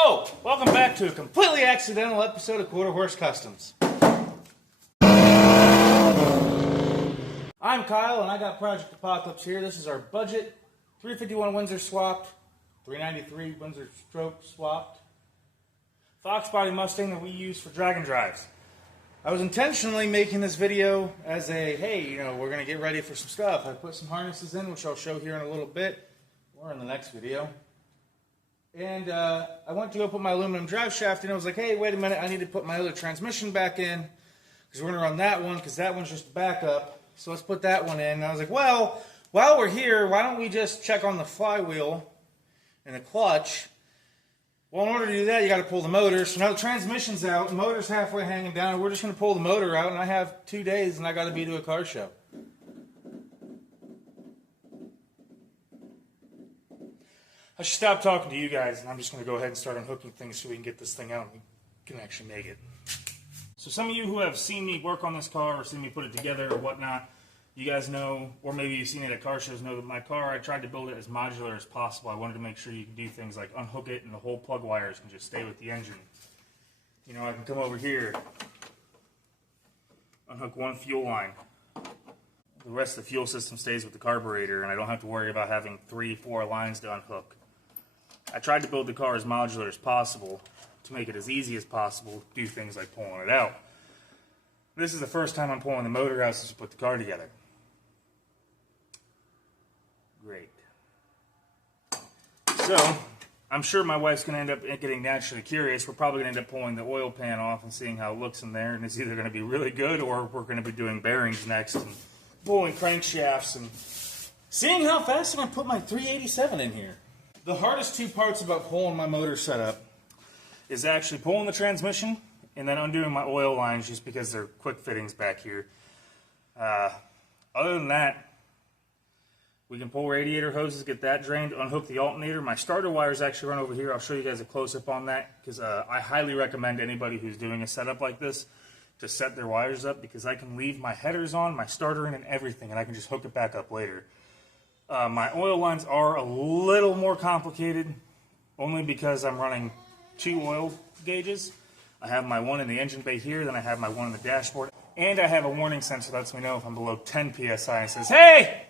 Oh, welcome back to a completely accidental episode of Quarter Horse Customs. I'm Kyle, and I got Project Apocalypse here. This is our budget 351 Windsor swapped, 393 Windsor stroke swapped Fox body Mustang that we use for drag and drives. I was intentionally making this video as a, hey, we're going to get ready for some stuff. I put some harnesses in, which I'll show here in a little bit, or in the next video. And I went to go put my aluminum drive shaft in. I was like, hey, wait a minute, I need to put my other transmission back in, because we're going to run that one, because that one's just a backup. So let's put that one in. And I was like, well, while we're here, why don't we just check on the flywheel and the clutch? Well, in order to do that, you got to pull the motor. So now the transmission's out, the motor's halfway hanging down, and we're just going to pull the motor out, and I have 2 days, and I got to be to a car show. I should stop talking to you guys, and I'm just going to go ahead and start unhooking things so we can get this thing out and we can actually make it. So some of you who have seen me work on this car or seen me put it together or whatnot, you guys know, or maybe you've seen it at car shows, know that my car, I tried to build it as modular as possible. I wanted to make sure you can do things like unhook it and the whole plug wires can just stay with the engine. I can come over here, unhook one fuel line. The rest of the fuel system stays with the carburetor, and I don't have to worry about having 3-4 lines to unhook. I tried to build the car as modular as possible to make it as easy as possible, do things like pulling it out. This is the first time I'm pulling the motor out since we put the car together. Great. So, I'm sure my wife's going to end up getting naturally curious. We're probably going to end up pulling the oil pan off and seeing how it looks in there, and it's either going to be really good or we're going to be doing bearings next and pulling crankshafts and seeing how fast I'm going to put my 387 in here. The hardest two parts about pulling my motor setup is actually pulling the transmission and then undoing my oil lines, just because they're quick fittings back here. Other than that, we can pull radiator hoses, get that drained, unhook the alternator. My starter wires actually run over here. I'll show you guys a close-up on that, because I highly recommend anybody who's doing a setup like this to set their wires up, because I can leave my headers on, my starter in, and everything, and I can just hook it back up later. My oil lines are a little more complicated, only because I'm running 2 oil gauges. I have my one in the engine bay here, then I have my one in the dashboard, and I have a warning sensor that lets me know if I'm below 10 psi and says, hey!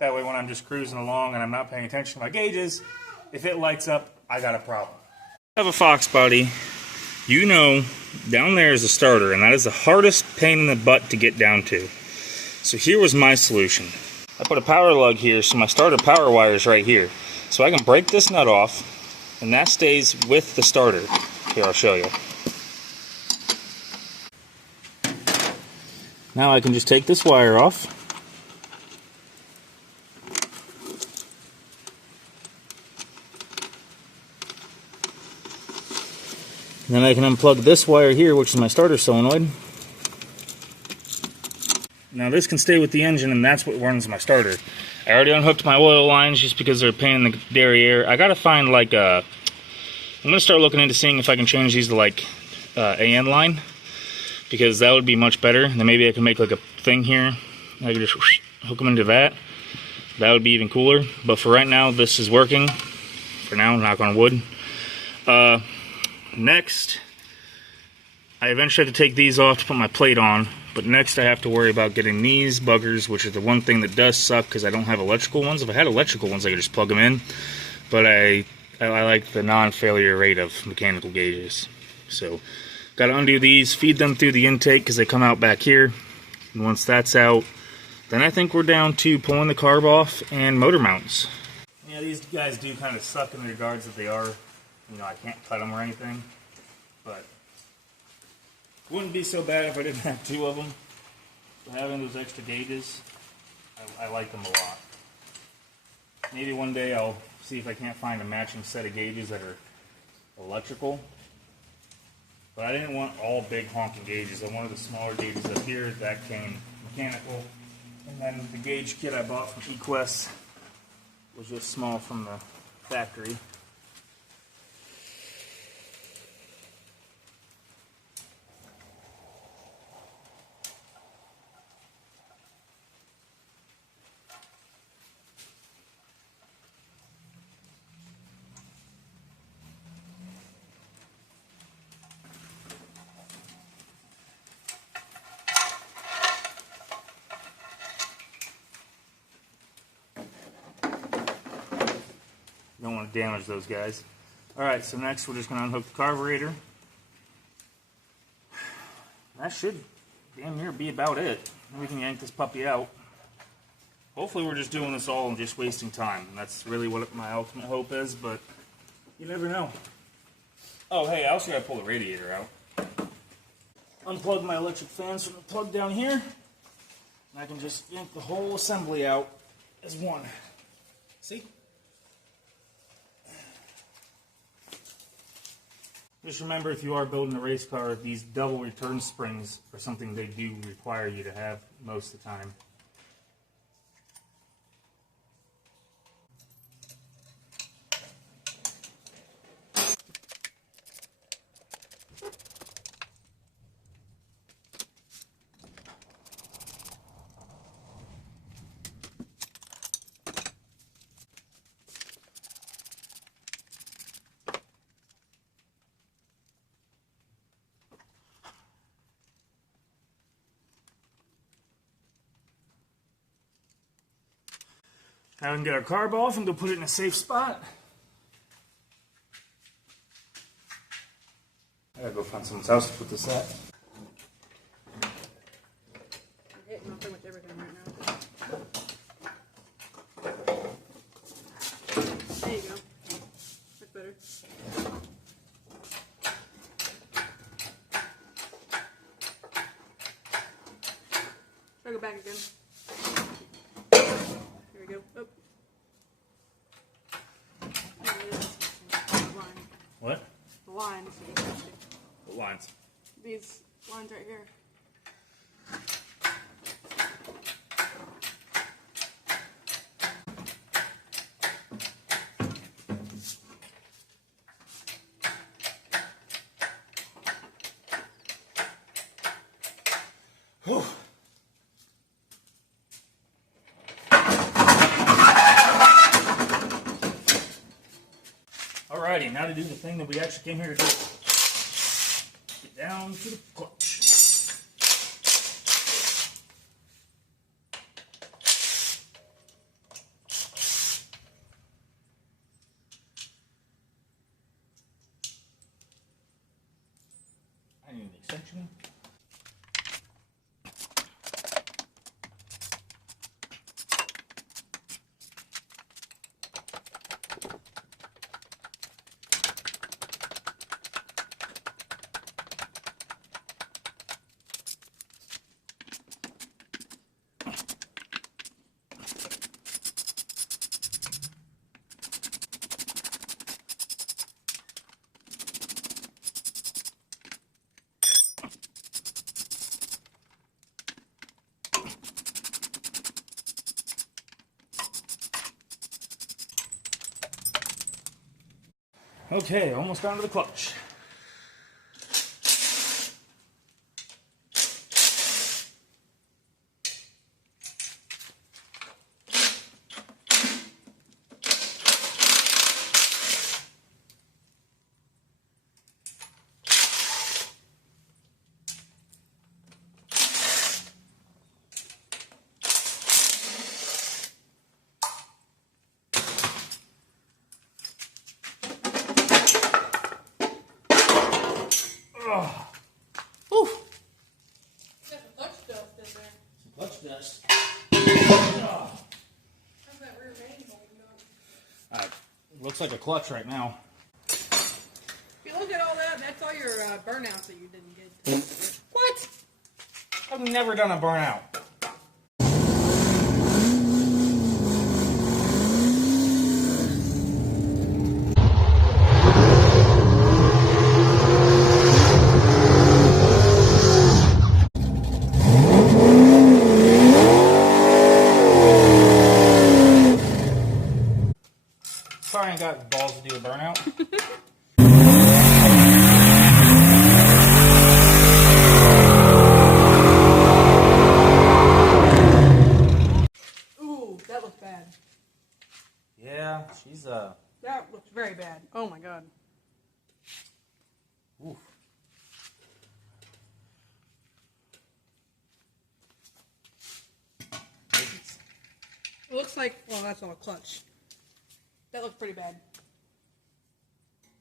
That way when I'm just cruising along and I'm not paying attention to my gauges, if it lights up, I got a problem. I have a Fox body. Down there is the starter, and that is the hardest pain in the butt to get down to. So here was my solution. I put a power lug here, so my starter power wire is right here. So I can break this nut off, and that stays with the starter. Here, I'll show you. Now I can just take this wire off. And then I can unplug this wire here, which is my starter solenoid. Now this can stay with the engine, and that's what runs my starter. I already unhooked my oil lines just because they're a pain in the derriere. I gotta find I'm gonna start looking into seeing if I can change these to AN line, because that would be much better. And then maybe I can make like a thing here. I can just hook them into that. That would be even cooler. But for right now, this is working. For now, knock on wood. Next, I eventually have to take these off to put my plate on, but next I have to worry about getting these buggers, which is the one thing that does suck because I don't have electrical ones. If I had electrical ones, I could just plug them in, but I like the non-failure rate of mechanical gauges. So, got to undo these, feed them through the intake because they come out back here, and once that's out, then I think we're down to pulling the carb off and motor mounts. Yeah, these guys do kind of suck in the regards that they are, I can't cut them or anything, but it wouldn't be so bad if I didn't have 2 of them. So having those extra gauges, I like them a lot. Maybe one day I'll see if I can't find a matching set of gauges that are electrical. But I didn't want all big honking gauges. I wanted the smaller gauges up here. That came mechanical. And then the gauge kit I bought from eQuest was just small from the factory. want to damage those guys. Alright, so next we're just going to unhook the carburetor. That should damn near be about it. Then we can yank this puppy out. Hopefully we're just doing this all and just wasting time. That's really what my ultimate hope is, but you never know. Oh, hey, I also got to pull the radiator out. Unplug my electric fans from the plug down here. And I can just yank the whole assembly out as one. See? Just remember, if you are building a race car, these double return springs are something they do require you to have most of the time. Now we can get our carb off and go put it in a safe spot. I gotta go find someone's house to put this at. You're hitting pretty much everything right now. There you go. That's better. Try to go back again. Here we go. Oh. What? The lines. What lines? These lines right here. Whew. Alrighty, now to do the thing that we actually came here to do. Get down to the clutch. I need an extension. Okay, almost down to the clutch. Clutch dust. Oh. How's that rear main holding up? Looks like a clutch right now. If you look at all that, that's all your burnouts that you didn't get. What? I've never done a burnout. Sorry, I ain't got balls to do a burnout. Ooh, that looks bad. Yeah, she's That looks very bad. Oh my god. Oof. It looks like, well, that's all a clutch. That looks pretty bad.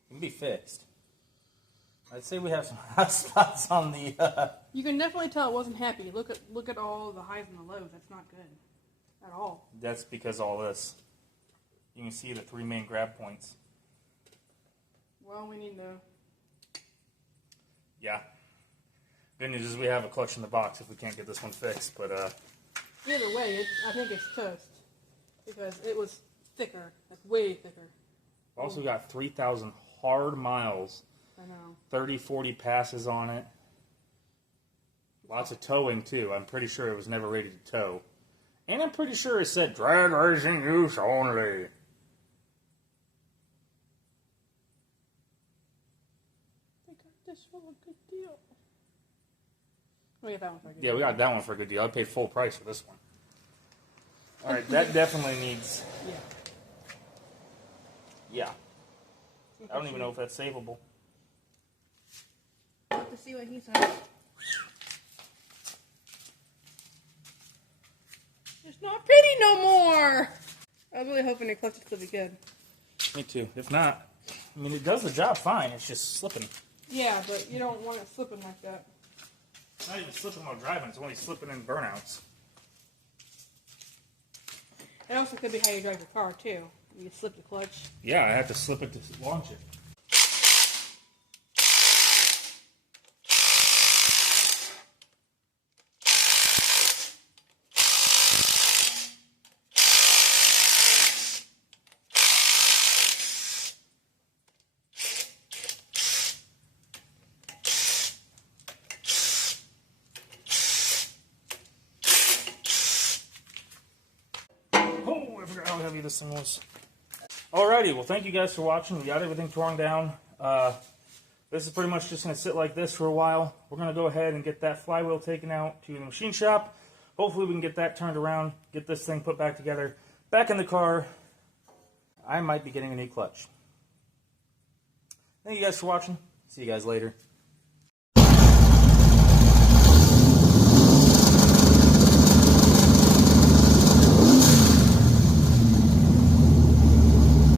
can be fixed. I'd say we have some hot spots on the. You can definitely tell it wasn't happy. Look at all the highs and the lows. That's not good at all. That's because all this. You can see the 3 main grab points. Well, we need to. Yeah. Good news is we have a clutch in the box if we can't get this one fixed. But Either way, I think it's toast because it was thicker. Like way thicker. also got 3,000 hard miles. I know. 30, 40 passes on it. Lots of towing, too. I'm pretty sure it was never rated to tow. And I'm pretty sure it said drag racing use only. They got this for a good deal. We got that one for a good Yeah, deal. we got that one for a good deal. I paid full price for this one. All right, that definitely needs... Yeah. Yeah. I don't even know if that's savable. We'll have to see what he says. It's not pretty no more. I was really hoping the clutch would still be good. Me too. If not, I mean, it does the job fine. It's just slipping. Yeah, but you don't want it slipping like that. It's not even slipping while driving. It's only slipping in burnouts. It also could be how you drive your car, too. You slip the clutch. Yeah, I have to slip it to launch it. Oh, I forgot how heavy this thing was. Alrighty, well thank you guys for watching. We got everything torn down. This is pretty much just going to sit like this for a while. We're going to go ahead and get that flywheel taken out to the machine shop. Hopefully we can get that turned around, get this thing put back together. Back in the car, I might be getting a new clutch. Thank you guys for watching. See you guys later.